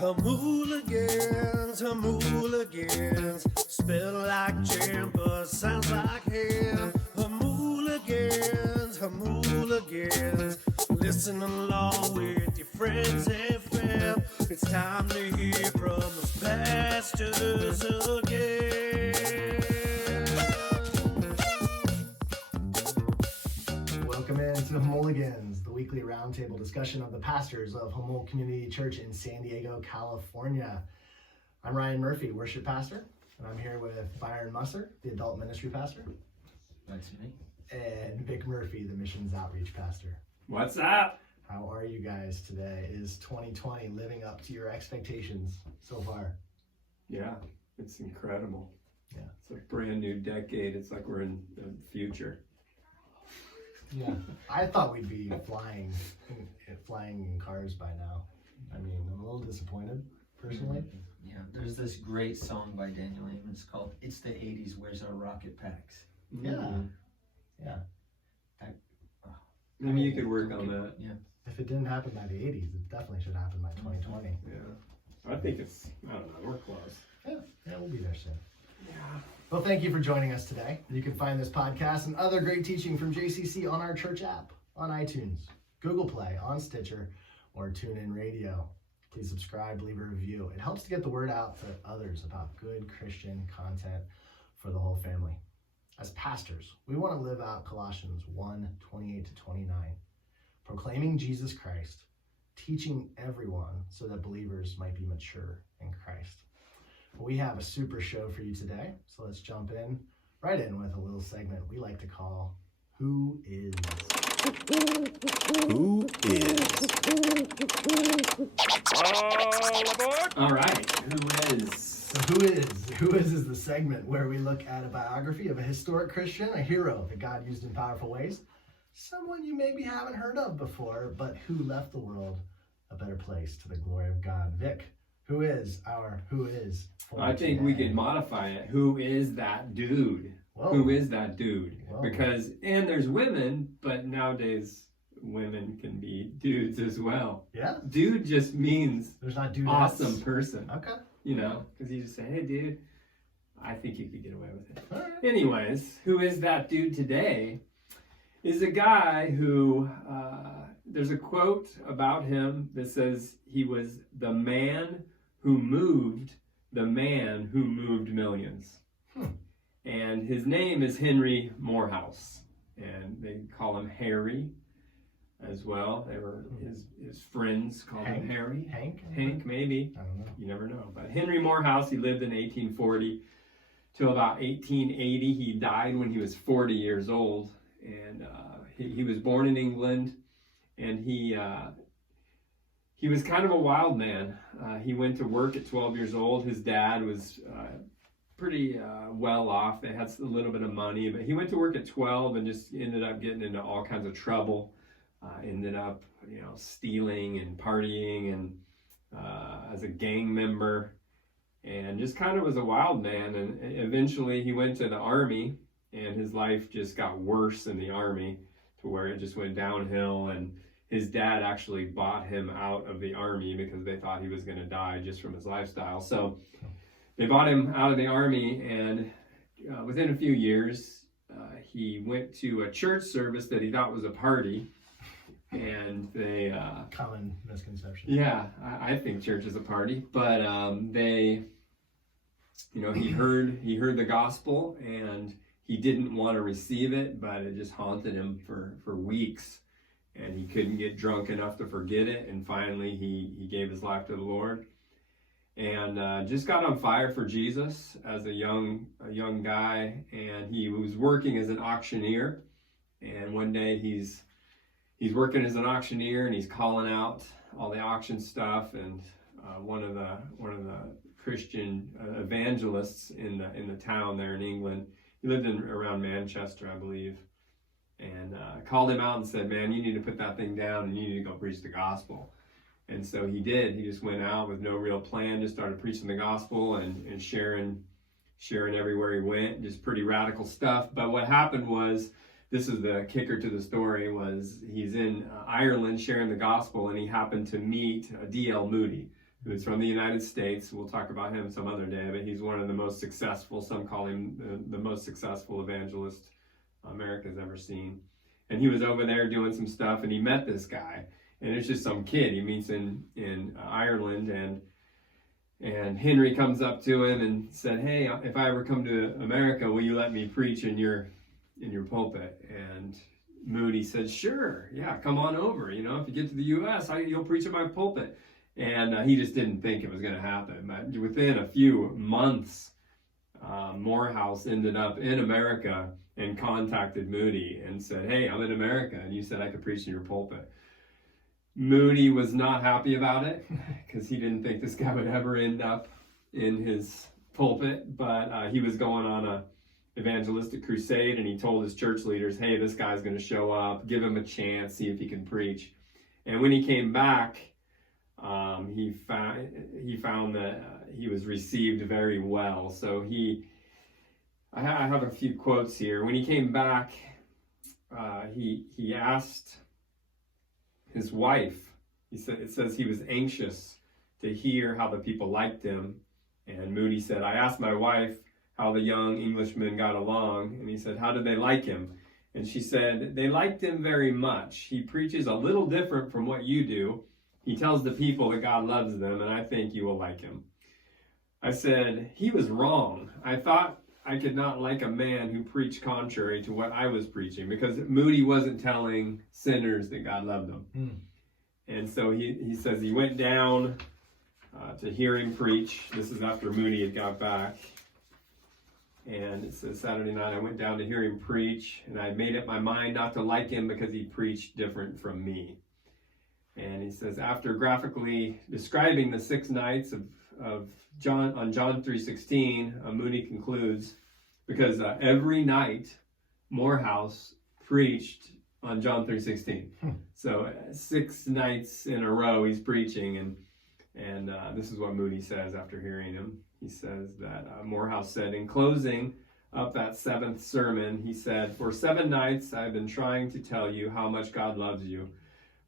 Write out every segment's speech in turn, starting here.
Jamuligans, spell like jam, but sounds like ham. Jamuligans, listen along with your friends and fam. It's time to hear from those pastors again. Welcome in to Jamuligans, the weekly roundtable discussion of the pastors of Jamul Community Church in San Diego, California. I'm Ryan Murphy, worship pastor, and I'm here with Byron Musser, the adult ministry pastor. That's me. And Vic Murphy, the missions outreach pastor. What's up? How are you guys today? Is 2020 living up to your expectations so far? Yeah, it's incredible. Yeah. It's a brand new decade. It's like we're in the future. Yeah. I thought we'd be flying in cars by now. I mean, I'm a little disappointed, personally. Yeah, there's this great song by Daniel Amos called "It's the 80s, Where's Our Rocket Packs?" Yeah. Yeah. Maybe you could work on that. Yeah. If it didn't happen by the 80s, it definitely should happen by 2020. Yeah. I think I don't know, we're close. Yeah, we'll be there soon. Yeah. Well, thank you for joining us today. You can find this podcast and other great teaching from JCC on our church app, on iTunes, Google Play, on Stitcher, or TuneIn Radio. Please subscribe, leave a review. It helps to get the word out to others about good Christian content for the whole family. As pastors, we want to live out Colossians 1:28-29, proclaiming Jesus Christ, teaching everyone so that believers might be mature in Christ. Well, we have a super show for you today, so let's jump right in with a little segment we like to call Who Is? Who is? All right. Who is? So Who is the segment where we look at a biography of a historic Christian, a hero that God used in powerful ways, someone you maybe haven't heard of before, but who left the world a better place to the glory of God. Vic, who is our Who Is? I think we could modify it. Who is that dude? Whoa. Who is that dude? Whoa. Because, and there's women, but nowadays women can be dudes as well. Yeah? Dude just means There's not dudettes. awesome person. Okay. You know, because you just say, hey, dude, I think you could get away with it. All right. Anyways, who is that dude today? Is a guy who, there's a quote about him that says he was the man who moved millions. And his name is Henry Moorhouse. And they call him Harry as well. They were his friends called him Harry. Hank, maybe. I don't know. You never know. But Henry Moorhouse, he lived in 1840 till about 1880. He died when he was 40 years old. And he was born in England. And he was kind of a wild man. He went to work at 12 years old. His dad was pretty well off. They had a little bit of money. But he went to work at 12 and just ended up getting into all kinds of trouble. Ended up, stealing and partying and as a gang member, and just kind of was a wild man. And eventually he went to the army, and his life just got worse in the army to where it just went downhill. And his dad actually bought him out of the army because they thought he was going to die just from his lifestyle. So they bought him out of the army, and within a few years, he went to a church service that he thought was a party. And they Common misconception. Yeah, I think church is a party, but they, he heard the gospel, and he didn't want to receive it, but it just haunted him for weeks, and he couldn't get drunk enough to forget it. And finally he gave his life to the Lord, and just got on fire for Jesus as a young guy. And he was working as an auctioneer, and one day he's working as an auctioneer, and he's calling out all the auction stuff. And one of the Christian evangelists in the town there in England, he lived around Manchester, I believe, and called him out and said, "Man, you need to put that thing down, and you need to go preach the gospel." And so he did. He just went out with no real plan, just started preaching the gospel and sharing everywhere he went, just pretty radical stuff. But what happened was, this is the kicker to the story, was he's in Ireland sharing the gospel, and he happened to meet D.L. Moody. who's from the United States. We'll talk about him some other day, but he's one of the most successful, some call him the most successful evangelist America's ever seen. And he was over there doing some stuff, and he met this guy. And it's just some kid he meets in Ireland, and Henry comes up to him and said, "Hey, if I ever come to America, will you let me preach in your pulpit?" And Moody said, "Sure, yeah, come on over. You know, if you get to the U.S., you'll preach in my pulpit." And he just didn't think it was going to happen. But within a few months, Moorhouse ended up in America and contacted Moody and said, "Hey, I'm in America, and you said I could preach in your pulpit." Moody was not happy about it because he didn't think this guy would ever end up in his pulpit, but he was going on a evangelistic crusade, and he told his church leaders, "Hey, this guy's going to show up, give him a chance, see if he can preach." And when he came back, he found that he was received very well. So I have a few quotes here. When he came back, he asked his wife. It says he was anxious to hear how the people liked him. And Moody said, "I asked my wife how the young Englishmen got along." And he said, "How did they like him?" And she said, "They liked him very much. He preaches a little different from what you do. He tells the people that God loves them, and I think you will like him." I said, "He was wrong. I thought I could not like a man who preached contrary to what I was preaching," because Moody wasn't telling sinners that God loved them. And so he says he went down to hear him preach. This is after Moody had got back. And it says, "Saturday night I went down to hear him preach, and I made up my mind not to like him because he preached different from me." And he says, after graphically describing the 6 nights of John 3:16, Moody concludes, because every night Moorhouse preached on John 3:16. So 6 nights in a row he's preaching, and this is what Moody says after hearing him. He says that Moorhouse said, in closing up that 7th sermon, he said, "For 7 nights I've been trying to tell you how much God loves you,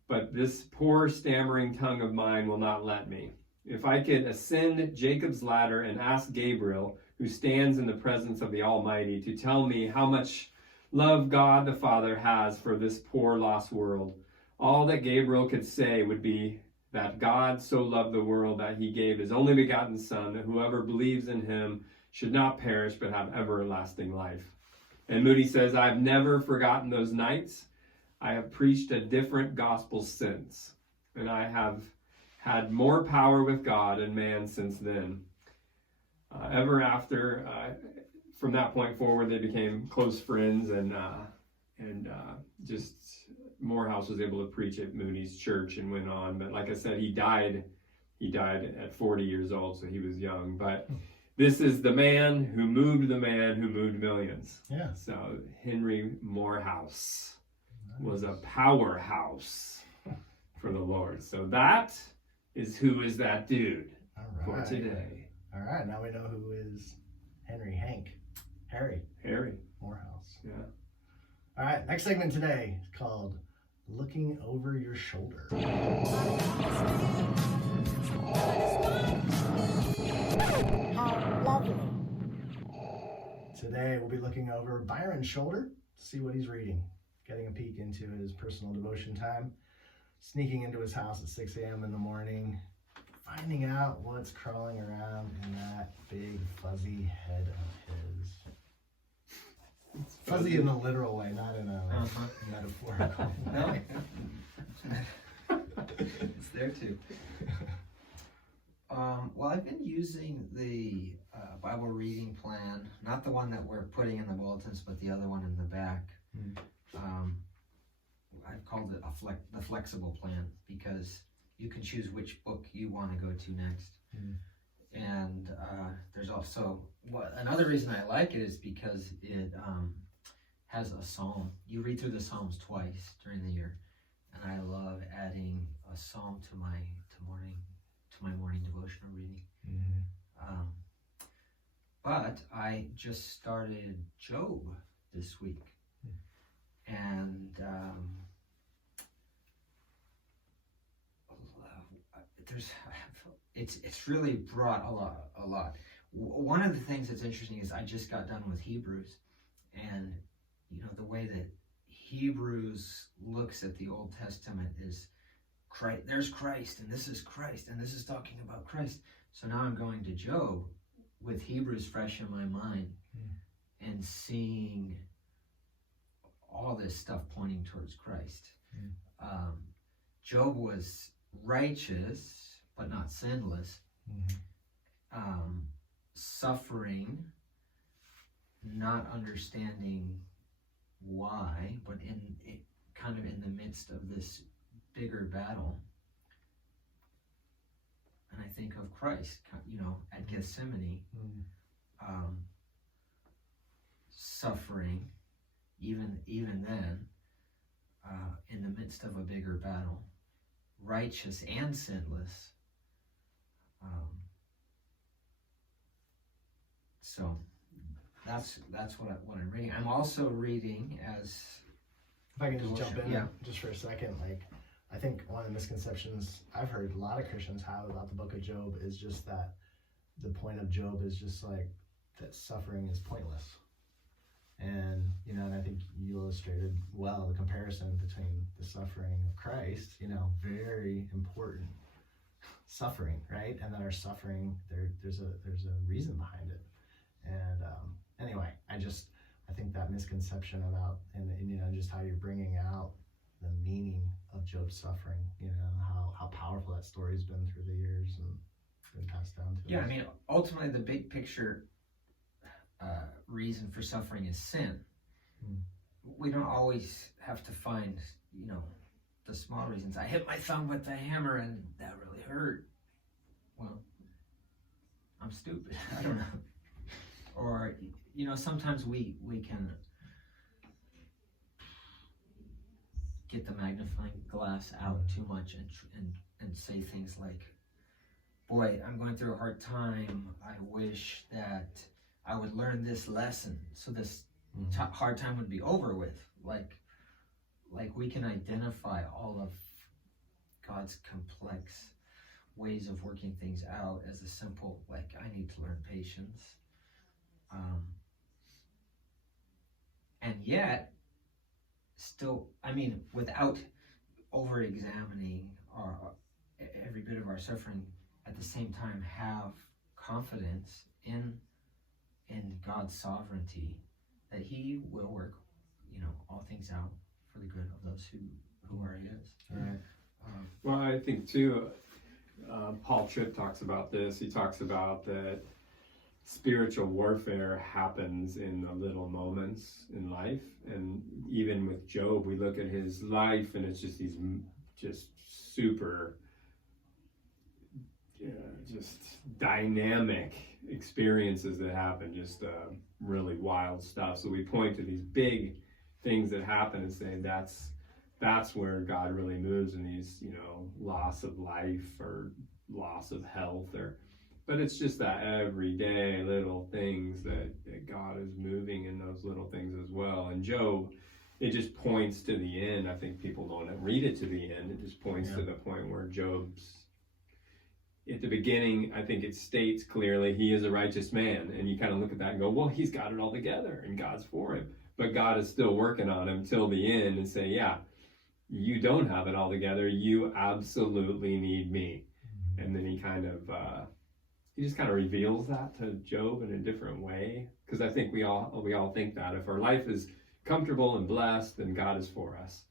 but this poor stammering tongue of mine will not let me. If I could ascend Jacob's ladder and ask Gabriel, who stands in the presence of the Almighty, to tell me how much love God the Father has for this poor lost world, all that Gabriel could say would be that God so loved the world that he gave his only begotten Son, that whoever believes in him should not perish but have everlasting life." And Moody says, "I've never forgotten those nights. I have preached a different gospel since, and I have had more power with God and man since then." Ever after, from that point forward, they became close friends, and just Moorhouse was able to preach at Moody's church and went on. But like I said, he died at 40 years old, so he was young. But this is the man who moved millions. Yeah. So Henry Moorhouse was a powerhouse for the Lord. So that is who is that dude for today. All right, now we know who is Harry Moorhouse. Yeah. All right, next segment today is called Looking Over Your Shoulder. How lovely. Today we'll be looking over Byron's shoulder to see what he's reading, getting a peek into his personal devotion time, sneaking into his house at 6 a.m. in the morning, finding out what's crawling around in that big fuzzy head of his. Fuzzy in a literal way, not in a metaphorical way. It's there too. Well, I've been using the Bible reading plan, not the one that we're putting in the bulletins, but the other one in the back. I've called it the flexible plan, because you can choose which book you want to go to next. And there's also, another reason I like it is because it has a psalm. You read through the Psalms twice during the year, and I love adding a psalm to my morning devotional reading. But I just started Job this week, and it's really brought a lot. One of the things that's interesting is I just got done with Hebrews, and the way that Hebrews looks at the Old Testament is Christ, there's Christ, and this is Christ, and this is talking about Christ. So now I'm going to Job with Hebrews fresh in my mind, and seeing all this stuff pointing towards Christ. Job was righteous, but not sinless. Suffering, not understanding why, but kind of in the midst of this bigger battle. And I think of Christ, at Gethsemane, suffering, even then, in the midst of a bigger battle, righteous and sinless. So that's what I'm reading. I'm also reading as. If I can just jump in, yeah, just for a second, I think one of the misconceptions I've heard a lot of Christians have about the book of Job is just that the point of Job is just that suffering is pointless. And, and I think you illustrated well the comparison between the suffering of Christ, very important suffering, right? And that our suffering, there's a reason behind it. And anyway, I think that misconception about, and just how you're bringing out the meaning of Job's suffering, how powerful that story's been through the years and been passed down to us. I mean, ultimately the big picture reason for suffering is sin. We don't always have to find, the small reasons. I hit my thumb with the hammer and that really hurt. Well, I'm stupid. I don't know. Or, sometimes we can get the magnifying glass out too much and say things like, boy, I'm going through a hard time. I wish that I would learn this lesson so this hard time would be over with. Like we can identify all of God's complex ways of working things out as a simple, I need to learn patience. And yet, still, without over-examining every bit of our suffering, at the same time have confidence in God's sovereignty, that He will work, all things out for the good of those who are His. Right. Well, I think too, Paul Tripp talks about this. He talks about that spiritual warfare happens in the little moments in life, and even with Job, we look at his life, and it's just these super, just dynamic experiences that happen, just really wild stuff. So we point to these big things that happen and say that's where God really moves in these, loss of life or loss of health, but it's just that everyday little things that God is moving in those little things as well. And Job, it just points to the end. I think people don't read it to the end. It just points to the point where Job's, at the beginning, I think it states clearly he is a righteous man. And you kind of look at that and go, well, he's got it all together and God's for him. But God is still working on him till the end and say, yeah, you don't have it all together. You absolutely need me. And then he just kind of reveals that to Job in a different way. Because I think we all think that if our life is comfortable and blessed, then God is for us.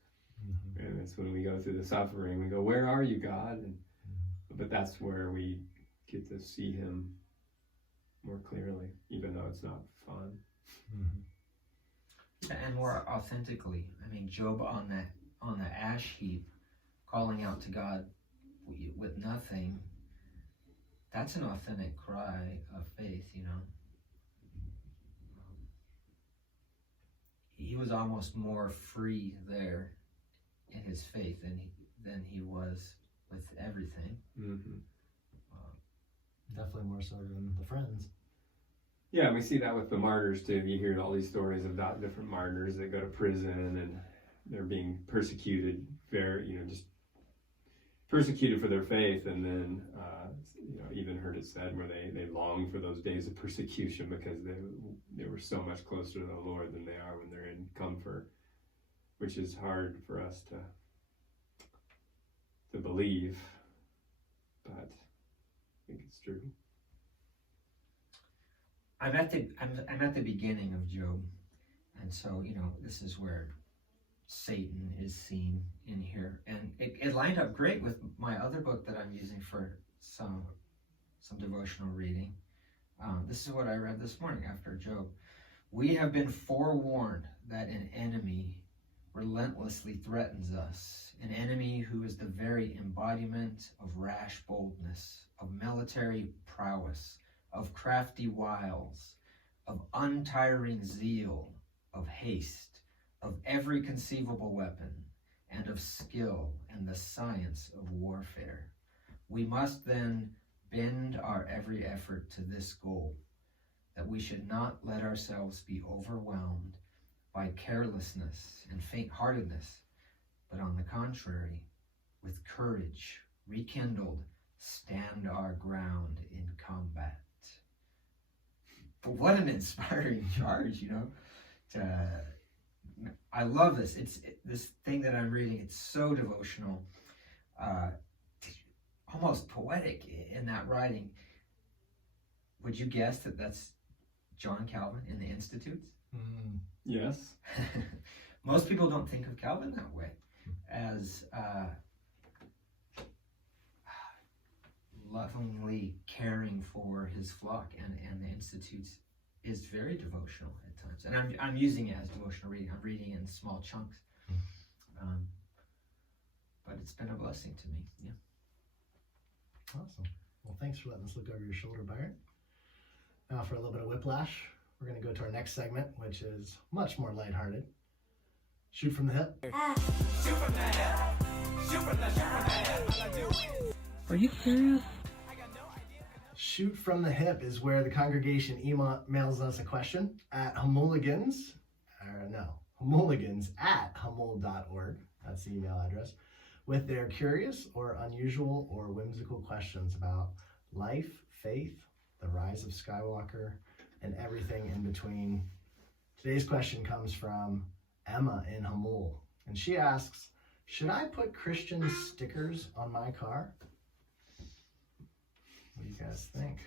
And it's when we go through the suffering, we go, where are you, God? But that's where we get to see Him more clearly, even though it's not fun. And more authentically. Job on the ash heap, calling out to God with nothing. That's an authentic cry of faith, He was almost more free there in his faith than he was with everything. Definitely more so than the friends. Yeah, we see that with the martyrs too. You hear all these stories about different martyrs that go to prison and they're being persecuted, just persecuted for their faith, and then even heard it said where they long for those days of persecution because they were so much closer to the Lord than they are when they're in comfort, which is hard for us to believe, but I think it's true. I'm at the beginning of Job, and so this is where Satan is seen in here, and it lined up great with my other book that I'm using for some devotional reading. This is what I read this morning after Job. We have been forewarned that an enemy relentlessly threatens us, an enemy who is the very embodiment of rash boldness, of military prowess, of crafty wiles, of untiring zeal, of haste, of every conceivable weapon, and of skill and the science of warfare. We must then bend our every effort to this goal, that we should not let ourselves be overwhelmed by carelessness and faint-heartedness, but on the contrary, with courage rekindled, stand our ground in combat. But what an inspiring charge, I love this. This thing that I'm reading, it's so devotional, almost poetic in that writing. Would you guess that that's John Calvin in the Institutes? Yes. Most people don't think of Calvin that way, as lovingly caring for his flock, and the Institutes is very devotional at times. And I'm using it as devotional reading. I'm reading it in small chunks. But it's been a blessing to me. Yeah. Awesome. Well, thanks for letting us look over your shoulder, Byron. Now for a little bit of whiplash, we're going to go to our next segment, which is much more lighthearted. Shoot from the hip. Shoot from the hip. Shoot from the hip. Are you serious? Shoot from the hip is where the congregation emails us a question at Jamuligans at jamul.org. That's the email address, with their curious or unusual or whimsical questions about life, faith, the rise of Skywalker, and everything in between. Today's question comes from Emma in Jamul, and she asks, should I put Christian stickers on my car? What do you guys think?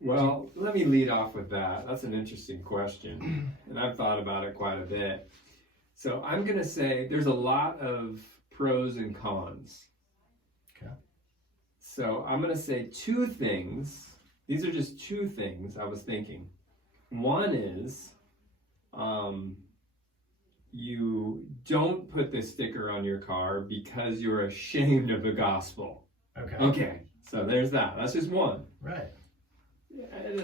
Well, let me lead off with that. That's an interesting question, and I've thought about it quite a bit. So I'm going to say there's a lot of pros and cons. Okay. So I'm going to say two things. These are just two things I was thinking. One is you don't put this sticker on your car because you're ashamed of the gospel. Okay, so there's that. That's just one. Right. It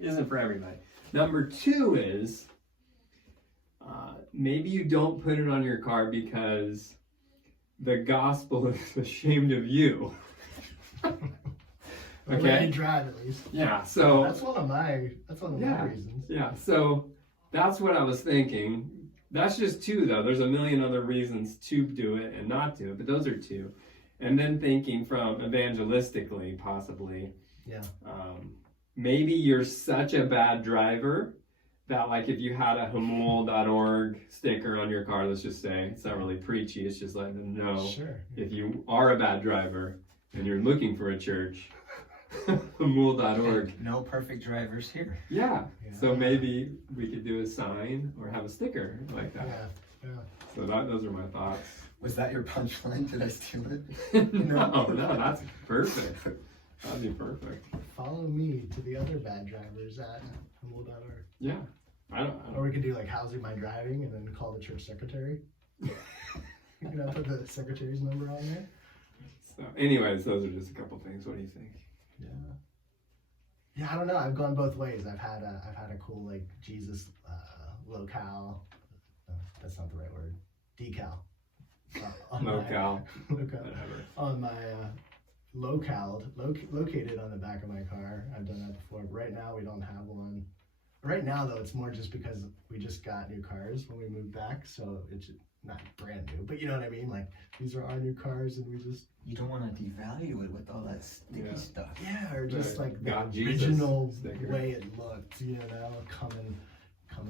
isn't for everybody. Number two is maybe you don't put it on your car because the gospel is ashamed of you. The way you drive, at least. Yeah. So that's one of my reasons. Yeah. So that's what I was thinking. That's just two, though. There's a million other reasons to do it and not do it, but those are two. And then thinking from evangelistically, possibly. Yeah. Maybe you're such a bad driver that, like, if you had a Jamul.org sticker on your car, let's just say, it's not really preachy, it's just letting them know if you are a bad driver and you're looking for a church, Jamul.org. No perfect drivers here. Yeah. So maybe we could do a sign or have a sticker like that. Yeah. So those are my thoughts. Was that your punchline? Did I steal it? No, that's perfect. That'd be perfect. Follow me to the other bad drivers at Jamul.org. Yeah. I don't. Or we could do like, how's my driving, and then call the church secretary. Put the secretary's number on there. So anyways, those are just a couple things. What do you think? Yeah, I don't know. I've gone both ways. I've had a cool like Jesus locale. No, that's not the right word. Decal. Whatever. On my located on the back of my car. I've done that before. But right now we don't have one. Right now though, it's more just because we just got new cars when we moved back, so it's not brand new, but you know what I mean? Like, these are our new cars, and we just... You don't want to devalue it with all that sticky stuff. Yeah, or just like the God Jesus original sticker. way it looked, you know, coming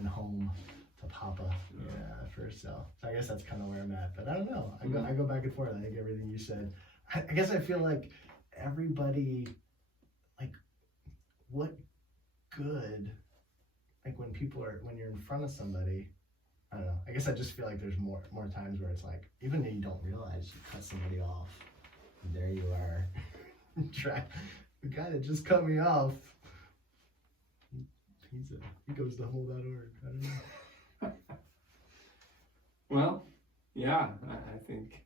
home to Papa, for sale. So I guess that's kind of where I'm at, but I don't know. I go back and forth. I think everything you said. I guess I feel like everybody, like, what good, like when you're in front of somebody, I don't know. I guess I just feel like there's more times where it's like, even though you don't realize you cut somebody off, and there you are. The guy that just cut me off, he goes to humble.org. I don't know. Well, yeah, I think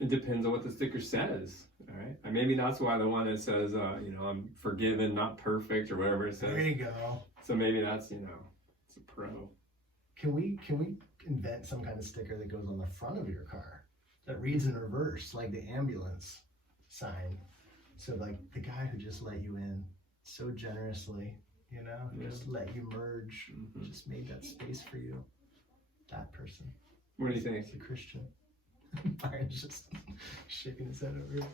it depends on what the sticker says. All right, and maybe that's why the one that says, I'm forgiven, not perfect, or whatever it says. There you go. So maybe that's, it's a pro. Can we invent some kind of sticker that goes on the front of your car that reads in reverse, like the ambulance sign? So like the guy who just let you in so generously, just let you merge, just made that space for you. That person. What do you think? He's a Christian. Byron's just shaking his head over here.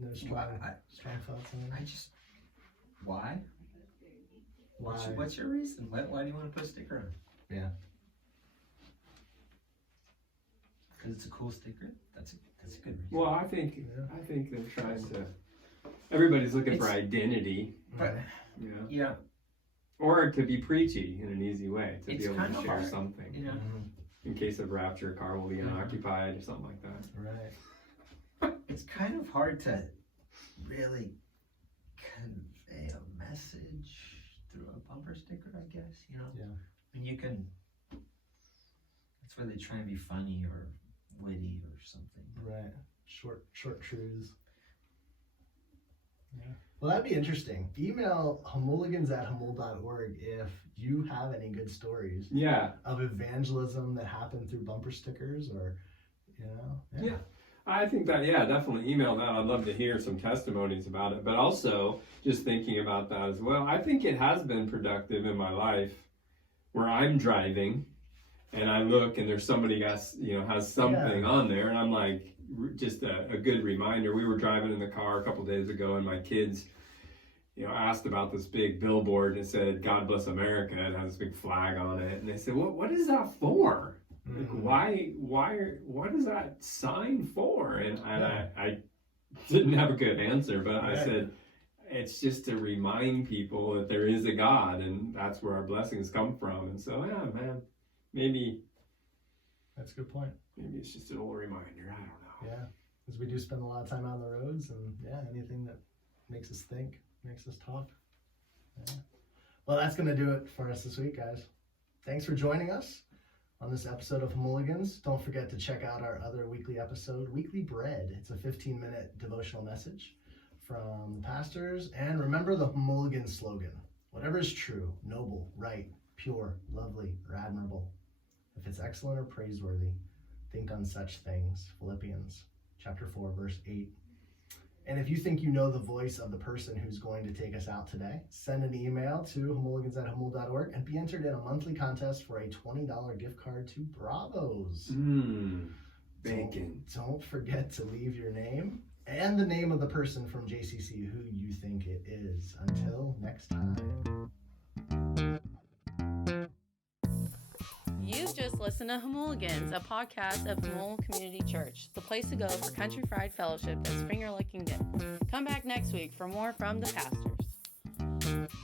No strong thoughts on it? Why? Why? What's your reason? Why do you want to put a sticker on? Yeah. Because it's a cool sticker. That's a good reason. Well, I think they're trying to. Everybody's looking for identity. But yeah. Or to be preachy in an easy way, to It's be able kind to of share hard, something. Yeah. In case of rapture, a car will be unoccupied or something like that. Right. It's kind of hard to really convey a message through a bumper sticker, I guess, Yeah. And you can, that's where they try and be funny or witty or something. Right. Short truths. Yeah. Well, that'd be interesting. Email jamuligans@humul.org if you have any good stories of evangelism that happened through bumper stickers, or, Yeah. I think that, definitely email that. I'd love to hear some testimonies about it. But also, just thinking about that as well, I think it has been productive in my life where I'm driving and I look and there's somebody has something on there, and I'm like, just a good reminder. We were driving in the car a couple days ago, and my kids, asked about this big billboard, and it said, "God bless America." It has this big flag on it, and they said, "What is that for? Like, what is that sign for?" And I didn't have a good answer, but I said, it's just to remind people that there is a God, and that's where our blessings come from. And so, maybe that's a good point. Maybe it's just a little reminder. I don't know. Yeah, because we do spend a lot of time out on the roads, and anything that makes us think, makes us talk. Yeah. Well, that's going to do it for us this week, guys. Thanks for joining us on this episode of Jamuligans. Don't forget to check out our other weekly episode, Weekly Bread. It's a 15-minute devotional message from the pastors. And remember the Jamuligans slogan: whatever is true, noble, right, pure, lovely, or admirable, if it's excellent or praiseworthy, think on such things. Philippians chapter 4, verse 8. And if you think you know the voice of the person who's going to take us out today, send an email to jamuligans@humul.org and be entered in a monthly contest for a $20 gift card to Bravo's. Bacon. Don't forget to leave your name and the name of the person from JCC who you think it is. Until next time. You've just listened to Jamuligans, a podcast of Jamul Community Church, the place to go for country fried fellowship as finger-licking dip. Come back next week for more from the pastors.